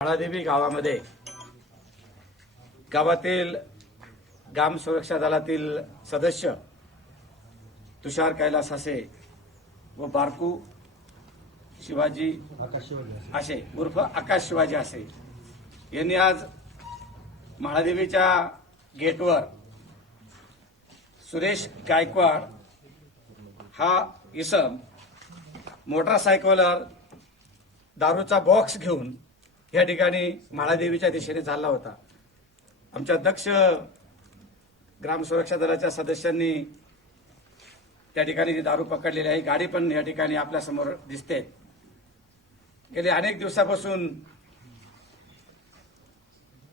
माळादेवी गावामध्ये गावातील ग्राम सुरक्षा दलातील सदस्य तुषार कैलास हसे व बारकू शिवाजी आशे उर्फ आकाश शिवाजी आशे यांनी आज माळादेवीच्या गेटवर सुरेश गायकवाड हा इसम मोटरसायकलवर दारूचा बॉक्स घेऊन या ठिकाणी माळादेवीच्या दिशेने चालला होता। आमच्या दक्ष ग्राम सुरक्षा दलाच्या सदस्यांनी त्या ठिकाणी जी दारू पकडलेली आहे, गाडी पण या ठिकाणी आपल्या समोर दिसते। गेले अनेक दिवसापासून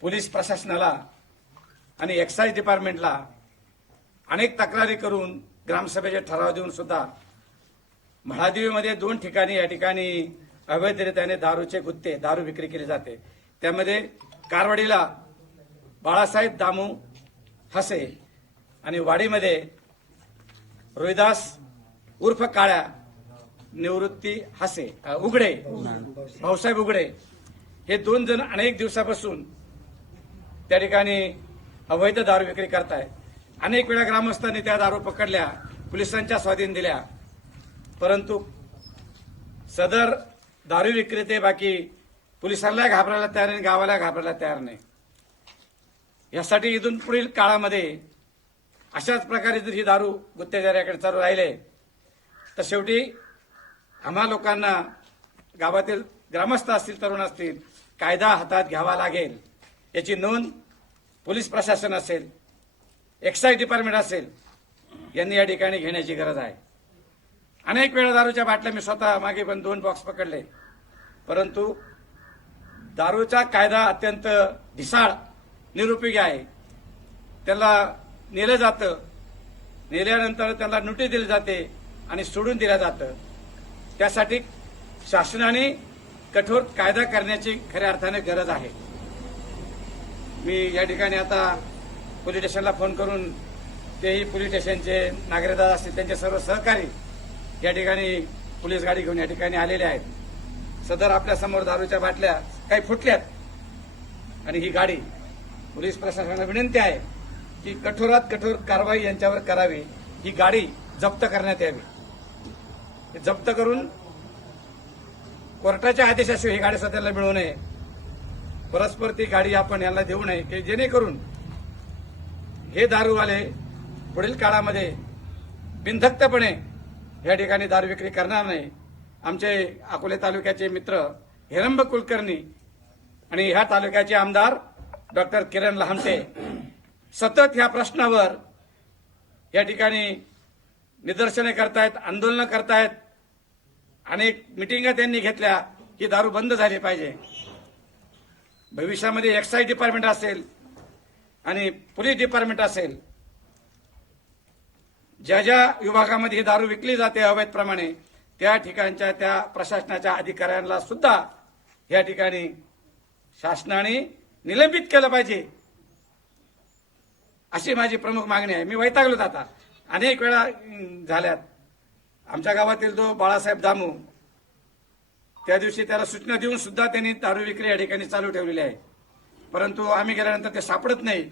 पोलीस प्रशासनाला आणि एक्साइज डिपार्टमेंटला अनेक तक्रारी करून ग्रामसभेचे ठराव देऊन सुद्धा माळादेवीमध्ये 2 ठिकाणी या ठिकाणी अवैधरित्याने दारूचे गुत्ते दारू विक्री केली जाते। त्यामध्ये कारवाडीला बाळासाहेब दामू हसे आणि वाडीमध्ये रोहिदास उर्फ काळ्या निवृत्ती हसे उघडे भाऊसाहेब उघडे हे 2 जण अनेक दिवसापासून त्या ठिकाणी अवैध दारू विक्री करतायत। अनेक वेळा ग्रामस्थांनी त्या दारू पकडल्या, पोलिसांच्या स्वाधीन दिल्या, परंतु सदर दारू विक्रेते बाकी पोलिसांना घाबरायला तयार नाही, गावाला घाबरायला तयार नाही। यासाठी इथून पुढील काळामध्ये अशाच प्रकारे जर ही दारू गुत्तेदाराकडे चालू राहिले तर शेवटी आम्हा लोकांना गावातील ग्रामस्थ असतील, तरुण असतील, कायदा हातात घ्यावा लागेल। याची नोंद पोलीस प्रशासन असेल, एक्साइज डिपार्टमेंट असेल यांनी या ठिकाणी घेण्याची गरज आहे। अनेक वेळा दारूच्या बाटल्या मी स्वतः मागे पण 2 बॉक्स पकडले, परंतु दारूचा कायदा अत्यंत ढिसाळ निरुपयोगी आहे। त्याला नेलं जातं, नेल्यानंतर त्याला नोटीस दिली जाते आणि सोडून दिलं जातं। त्यासाठी शासनाने कठोर कायदा करण्याची खऱ्या अर्थाने गरज आहे। मी या ठिकाणी आता पोलीस स्टेशनला फोन करून तेही पोलीस स्टेशनचे नागरिकदार असतील त्यांचे सर्व सहकारी या ठिकाणी पोलीस गाडी घेऊन या ठिकाणी आलेले आहेत। सदर आपल्या समोर दारूच्या बाटल्या काही फुटल्यात आणि ही गाडी पोलीस प्रशासनाला विनंती आहे की कठोरात कठोर कारवाई यांच्यावर करावी। ही गाडी जप्त करण्यात यावी, जप्त करून कोर्टाच्या आदेशाशिवाय ही गाडी स्वतःला मिळवू नये। परस्पर ती गाडी आपण यांना देऊ नये की जेणेकरून हे दारूवाले पुढील काळामध्ये बिनधक्कपणे या ठिकाणी दारू विक्री करणार नाही। आमचे अकोले तालुक्याचे मित्र हिरंब कुलकर्णी आणि ह्या तालुक्याचे आमदार डॉक्टर किरण लहामटे सतत ह्या प्रश्नावर या ठिकाणी निदर्शने करतायत, आंदोलनं करतायत। अनेक मिटिंगा त्यांनी घेतल्या की दारू बंद झाली पाहिजे। भविष्यामध्ये एक्साइज डिपार्टमेंट असेल आणि पोलीस डिपार्टमेंट असेल, ज्या ज्या विभागामध्ये ही दारू विकली जाते अवैधप्रमाणे त्या ठिकाणच्या त्या प्रशासनाच्या अधिकाऱ्यांना सुद्धा या ठिकाणी शासनाने निलंबित केलं पाहिजे, अशी माझी प्रमुख मागणी आहे। मी वैतागलो आता, अनेक वेळा झाल्यात। आमच्या गावातील जो बाळासाहेब दामू त्या दिवशी त्याला सूचना देऊन सुद्धा त्यांनी दारू विक्री या ठिकाणी चालू ठेवलेली आहे, परंतु आम्ही गेल्यानंतर ते सापडत नाही।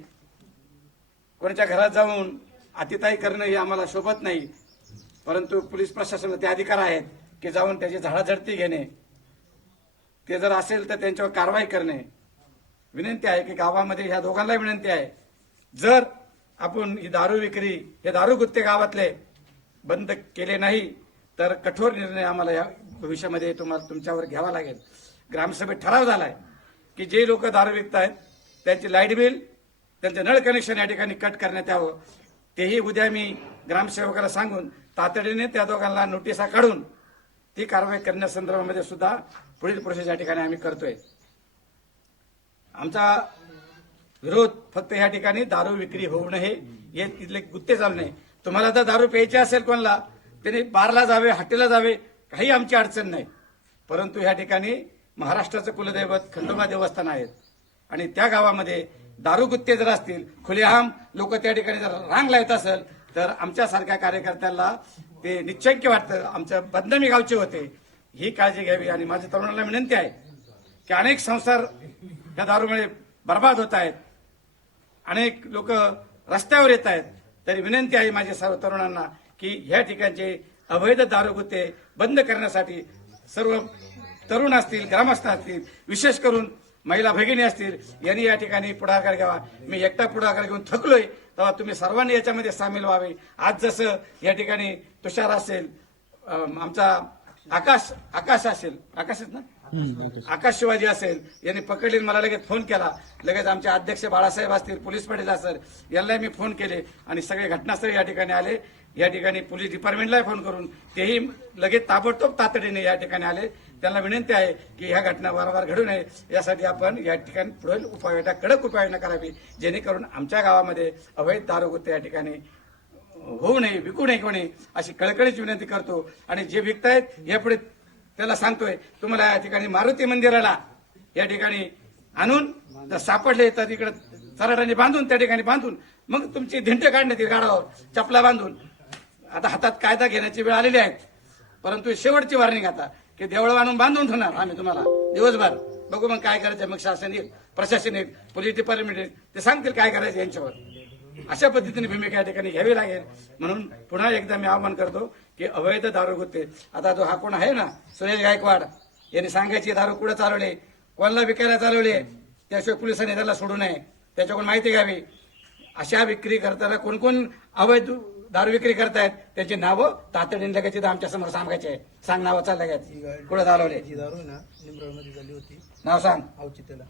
कोणाच्या घरात जाऊन अतिताई करणं हे आम्हाला शोभत नाही, परंतु पोलीस प्रशासनाला ते अधिकार आहेत की जाऊन त्याची झाडाझडती घेणे, ते जर असेल तर त्यांच्यावर कारवाई करणे। विनंती आहे की गावामध्ये ह्या दोघांना विनंती आहे, जर आपण ही दारू विक्री हे दारू गुत्ते गावातले बंद केले नाही तर कठोर निर्णय आम्हाला या भविष्यामध्ये तुमच्यावर घ्यावा लागेल। ग्रामसभेत ठराव झालाय की जे लोक दारू विकतायत त्यांची लाईट बिल, त्यांचे नळ कनेक्शन या ठिकाणी कट करण्यात यावं। तेही उद्या मी ग्रामसेवकाला सांगून तातडीने त्या दोघांना नोटिसा काढून ती कारवाई करण्यासंदर्भामध्ये सुद्धा पुढील प्रोसेस या ठिकाणी आम्ही करतोय। आमचा विरोध फक्त या ठिकाणी दारू विक्री होऊ नये, हे तिथले गुत्ते चालू नये। तुम्हाला जर दारू प्यायची असेल कोणाला, त्याने बारला जावे, हॉटेलला जावे, काही आमची अडचण नाही, परंतु या ठिकाणी महाराष्ट्राचं कुलदैवत खंडोबा देवस्थान आहेत आणि त्या गावामध्ये दारू गुत्ते जर असतील, खुलेआम लोक त्या ठिकाणी जर रांग लावत असेल तर आमच्यासारख्या कार्यकर्त्यांना ते निश्चय वाटतं आमच्या बदनामी गावचे होते, ही काळजी घ्यावी। आणि माझ्या तरुणांना विनंती आहे की अनेक संसार या दारूमुळे बर्बाद होत आहेत, अनेक लोक रस्त्यावर येत आहेत. तरी विनंती आहे माझ्या सर्व तरुणांना की ह्या ठिकाणचे अवैध दारूगुत्ते बंद करण्यासाठी सर्व तरुण असतील, ग्रामस्थ असतील, विशेष करून महिला भगिनी असतील, यांनी या ठिकाणी पुढाकार घ्यावा. मी एकटा पुढाकार घेऊन थकलोय, तेव्हा तुम्ही सर्वांनी याच्यामध्ये सामील व्हावे. आज जसं या ठिकाणी तुषार असेल, आमचा आकाश असेल, आकाश शिवाजी असेल, यांनी पकडले, मला लगेच फोन केला. लगेच आमचे अध्यक्ष बाळासाहेब असतील, पोलीस पाटील असेल, यांना मी फोन केले आणि सगळे घटनास्थळी या ठिकाणी आले. या ठिकाणी पोलीस डिपार्टमेंटला फोन करून तेही लगेच ताबडतोब तातडीने या ठिकाणी आले. त्यांना विनंती आहे की ह्या घटना वारंवार घडू नये, यासाठी आपण या ठिकाणी पुढील उपाययोजना, कडक उपाययोजना करावी, जेणेकरून आमच्या गावामध्ये अवैध दारूगुत्ते या ठिकाणी होऊ नये, विकू नये, कोणी, अशी कळकळीची विनंती करतो. आणि जे विकतायत यापुढे त्याला सांगतोय, तुम्हाला या ठिकाणी मारुती मंदिराला या ठिकाणी आणून जर सापडले तर तिकडे चराटाने बांधून, त्या ठिकाणी बांधून मग तुमची धिंटे काढण्यात येईल, गाडावर चपला बांधून. आता हातात कायदा घेण्याची वेळ आलेली आहे, परंतु शेवटची वॉर्निंग आता की देवळं आणून बांधून ठेवणार आम्ही तुम्हाला दिवसभर. बघू मग काय करायचं, मग शासन येईल, प्रशासन येईल, पोलीस डिपार्टमेंट येईल, ते सांगतील काय करायचं यांच्यावर. अशा पद्धतीने भूमिका या ठिकाणी घ्यावी लागेल. म्हणून पुन्हा एकदा मी आवाहन करतो की अवैध दारूगुत्ते, आता जो हा कोण आहे ना सुरेश गायकवाड, यांनी सांगायची दारू कुठे चालवले, कोणाला विकायला चालवले, त्याशिवाय पोलिसांनी त्याला सोडू नये, त्याच्याकडून माहिती घ्यावी. अशा विक्री करताना कोण कोण अवैध दारू विक्री करतायत त्याची नावं तातडीने लगेच आमच्या समोर सांगायचे. सांग नावं चाललं लगेच, कुठे चालवले, जी दारू ना निंबळमध्ये झाली होती, नाव सांग, अवचितेला.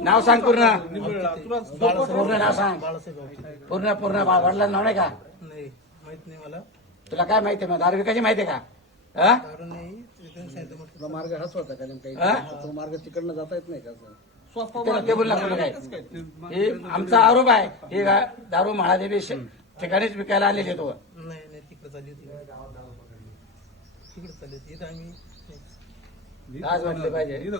नाव सांग पूर्ण, बाळासाहेब पूर्ण नाव सांग, बाळासाहेब अवचिते. पूर्ण पूर्ण वडिलांचं नाव नाही का नाही माहित नाही मला, तुला? काय माहिती आहे मग दारू विकायची माहिती आहे का? हा? दारू नाही. त्यांनी सांगितलं मग तुला मार्ग हाच होता का नेमका? हा? तो मार्ग तिकडनं जाता येत नाही का? ते बोलला तुला काय? हे आमचा आरोप आहे, हे दारू महादेवी ठिकाणीच विकायला आलेले तो. नाही नाही तिकडे चालली होती, तिकडे चालली होती. इथं आम्ही आज म्हटले पाहिजे,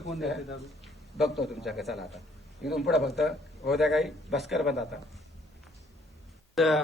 बघतो तुमच्याकडे. चला आता इथून पुढे फक्त उद्या काही बसकर बंद आता.